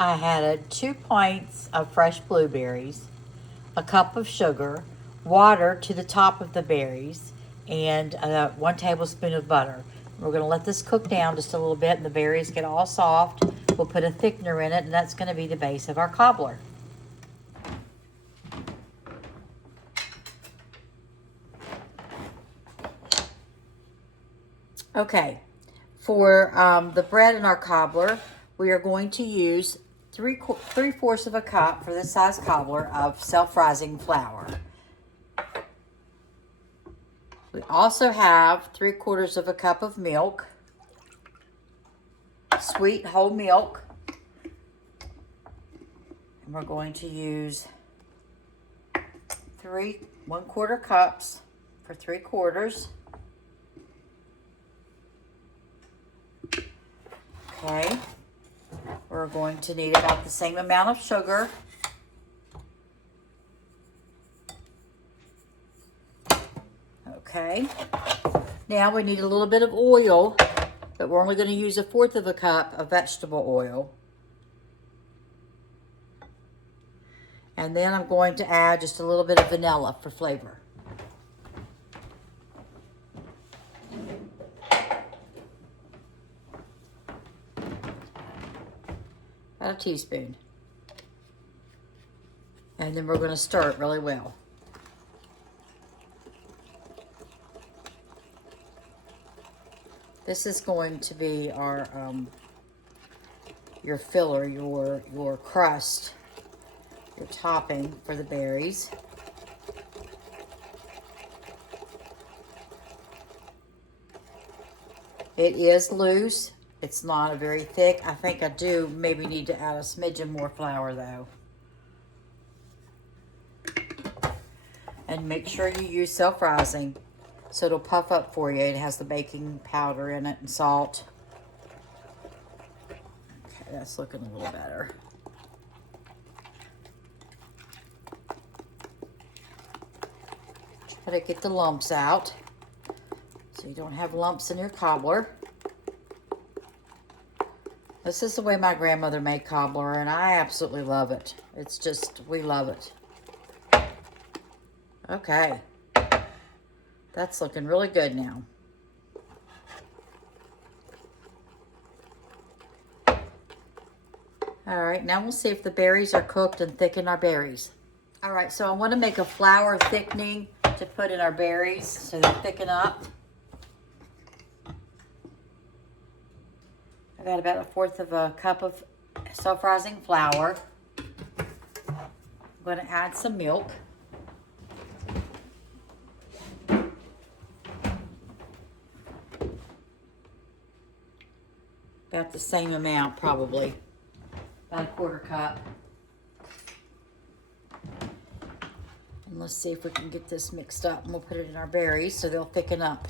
I had 2 pints of fresh blueberries, a cup of sugar, water to the top of the berries, and 1 tablespoon of butter. We're going to let this cook down just a little bit and the berries get all soft. We'll put a thickener in it, and that's going to be the base of our cobbler. Okay, for the bread in our cobbler, we are going to use 3/4 of a cup for this size cobbler of self-rising flour. We also have 3/4 of a cup of milk, sweet whole milk, and we're going to use 1/4 cups for 3/4. Okay, we're going to need about the same amount of sugar. Okay, now we need a little bit of oil, but we're only going to use 1/4 of a cup of vegetable oil. And then I'm going to add just a little bit of vanilla for flavor. About a teaspoon. And then we're going to stir it really well. This is going to be our your filler, your crust, your topping for the berries. It is loose. It's not very thick. I think I do maybe need to add a smidgen more flour though. And make sure you use self-rising so it'll puff up for you. It has the baking powder in it and salt. Okay, that's looking a little better. Try to get the lumps out so you don't have lumps in your cobbler. This is the way my grandmother made cobbler, and I absolutely love it. It's just, we love it. Okay. That's looking really good now. All right, now we'll see if the berries are cooked and thicken our berries. All right, so I want to make a flour thickening to put in our berries so they thicken up. I got about 1/4 of a cup of self-rising flour. I'm going to add some milk. About the same amount, probably. About 1/4 cup. And let's see if we can get this mixed up, and we'll put it in our berries so they'll thicken up.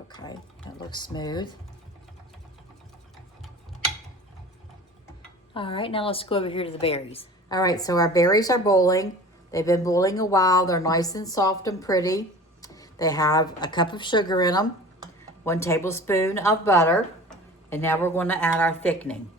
Okay, that looks smooth. All right, now let's go over here to the berries. All right, so our berries are boiling. They've been boiling a while. They're nice and soft and pretty. They have a cup of sugar in them, 1 tablespoon of butter, and now we're going to add our thickening.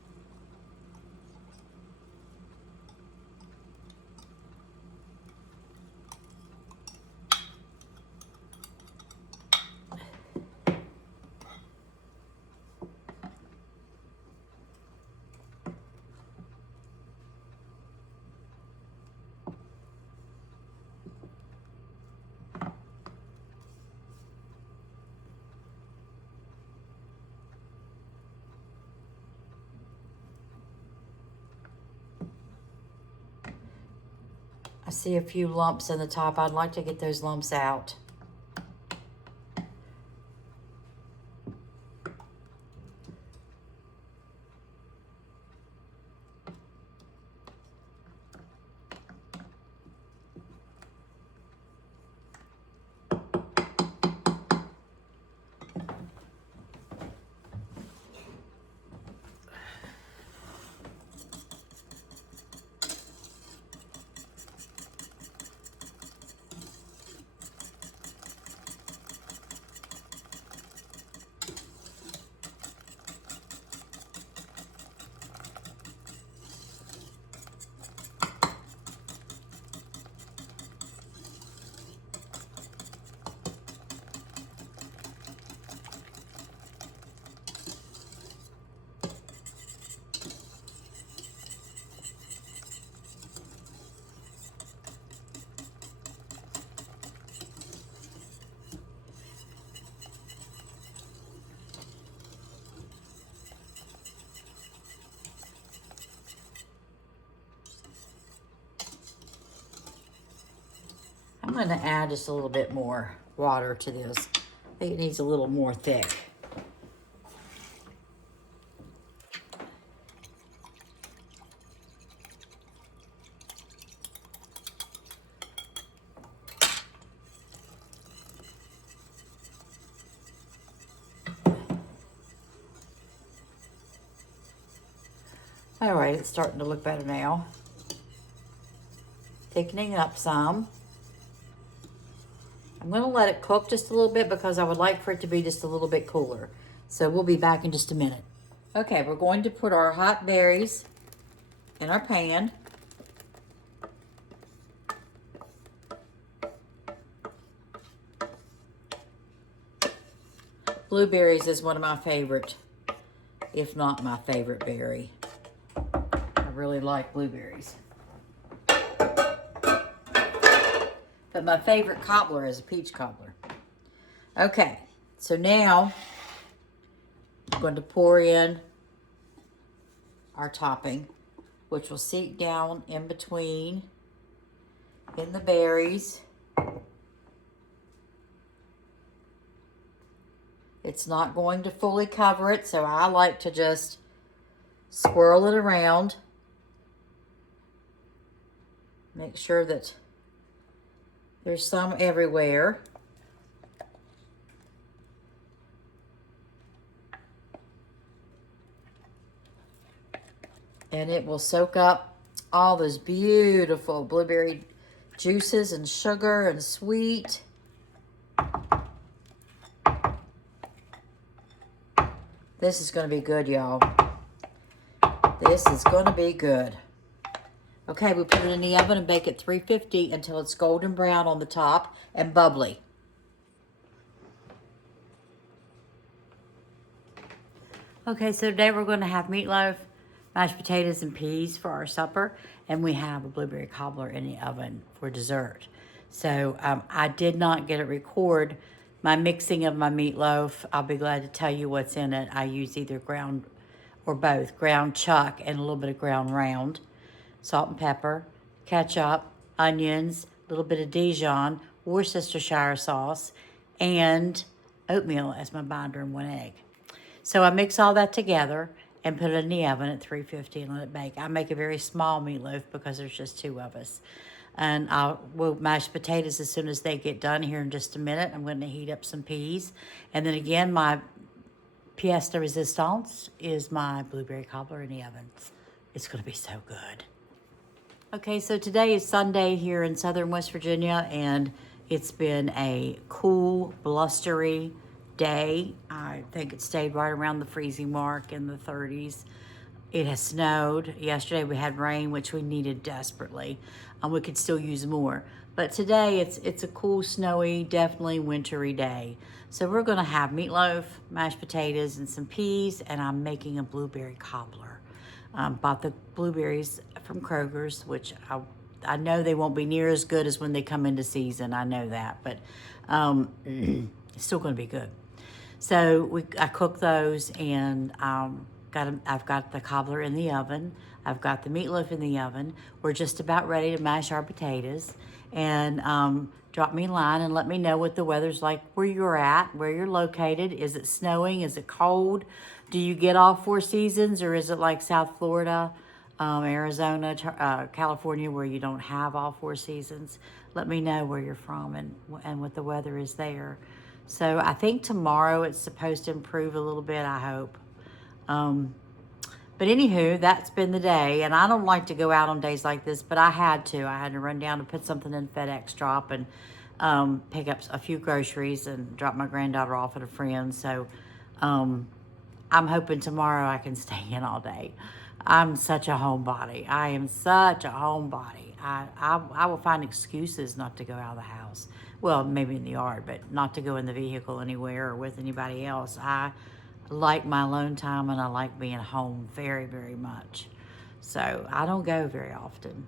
I see a few lumps in the top. I'd like to get those lumps out. I'm going to add just a little bit more water to this. I think it needs a little more thick. All right, it's starting to look better now. Thickening up some. I'm going to let it cook just a little bit because I would like for it to be just a little bit cooler. So we'll be back in just a minute. Okay, we're going to put our hot berries in our pan. Blueberries is one of my favorite, if not my favorite berry. I really like blueberries. But my favorite cobbler is a peach cobbler. Okay, so now I'm going to pour in our topping, which will seep down in between in the berries. It's not going to fully cover it, so I like to just swirl it around. Make sure that there's some everywhere. And it will soak up all those beautiful blueberry juices and sugar and sweet. This is going to be good, y'all. This is going to be good. Okay, we put it in the oven and bake at 350 until it's golden brown on the top and bubbly. Okay, so today we're going to have meatloaf, mashed potatoes, and peas for our supper. And we have a blueberry cobbler in the oven for dessert. So I did not get to record my mixing of my meatloaf. I'll be glad to tell you what's in it. I use either ground or both, ground chuck and a little bit of ground round. Salt and pepper, ketchup, onions, a little bit of Dijon, Worcestershire sauce, and oatmeal as my binder and 1 egg. So I mix all that together and put it in the oven at 350 and let it bake. I make a very small meatloaf because there's just 2 of us. And we'll mash potatoes as soon as they get done here in just a minute. I'm going to heat up some peas. And then again, my pièce de résistance is my blueberry cobbler in the oven. It's going to be so good. Okay, so today is Sunday here in southern West Virginia, and it's been a cool, blustery day. I think it stayed right around the freezing mark in the 30s. It has snowed. Yesterday we had rain, which we needed desperately. We could still use more. But today it's a cool, snowy, definitely wintry day. So we're gonna have meatloaf, mashed potatoes, and some peas, and I'm making a blueberry cobbler. Bought the blueberries from Kroger's, which I know they won't be near as good as when they come into season. I know that, but it's still going to be good. So I cooked those, and I've got the cobbler in the oven. I've got the meatloaf in the oven. We're just about ready to mash our potatoes, and drop me a line and let me know what the weather's like where you're at, where you're located. Is it snowing? Is it cold? Do you get all 4 seasons, or is it like South Florida, Arizona, California, where you don't have all 4 seasons? Let me know where you're from and what the weather is there. So I think tomorrow it's supposed to improve a little bit, I hope. But anywho, that's been the day, and I don't like to go out on days like this, but I had to. I had to run down to put something in FedEx drop and pick up a few groceries and drop my granddaughter off at a friend. So I'm hoping tomorrow I can stay in all day. I'm such a homebody. I am such a homebody. I will find excuses not to go out of the house. Well, maybe in the yard, but not to go in the vehicle anywhere or with anybody else. I like my alone time, and I like being home very, very much. So I don't go very often.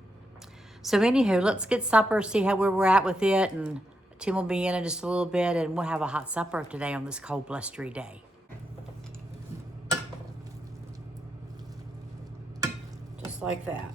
So anywho, let's get supper, see where we're at with it, and Tim will be in just a little bit, and we'll have a hot supper today on this cold, blustery day. Just like that.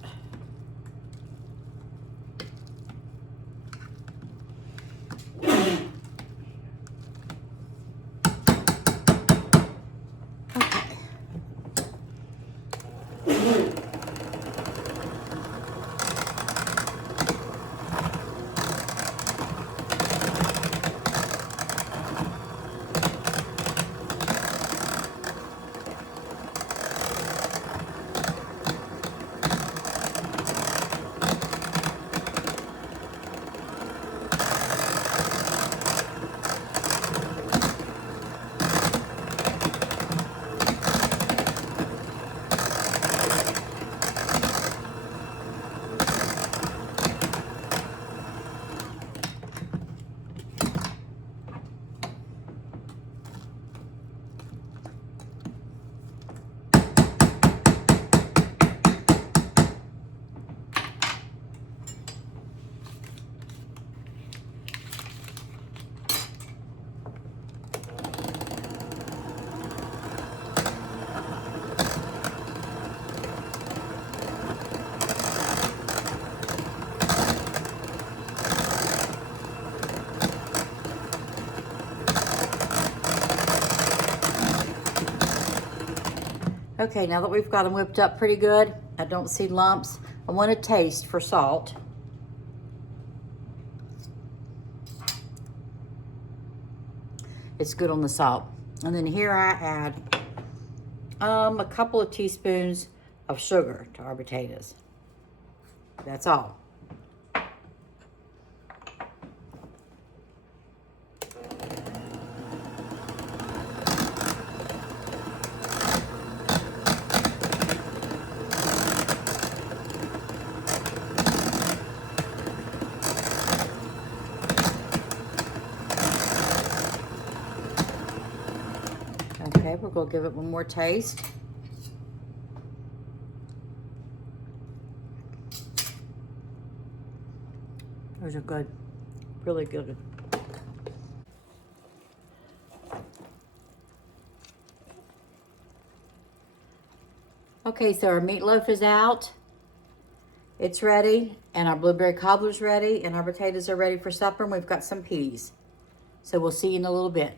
Okay, now that we've got them whipped up pretty good, I don't see lumps. I want to taste for salt. It's good on the salt. And then here I add a couple of teaspoons of sugar to our potatoes. That's all. Okay, we're gonna give it one more taste. Those are good, really good. Okay, so our meatloaf is out. It's ready, and our blueberry cobbler's ready, and our potatoes are ready for supper, and we've got some peas. So we'll see you in a little bit.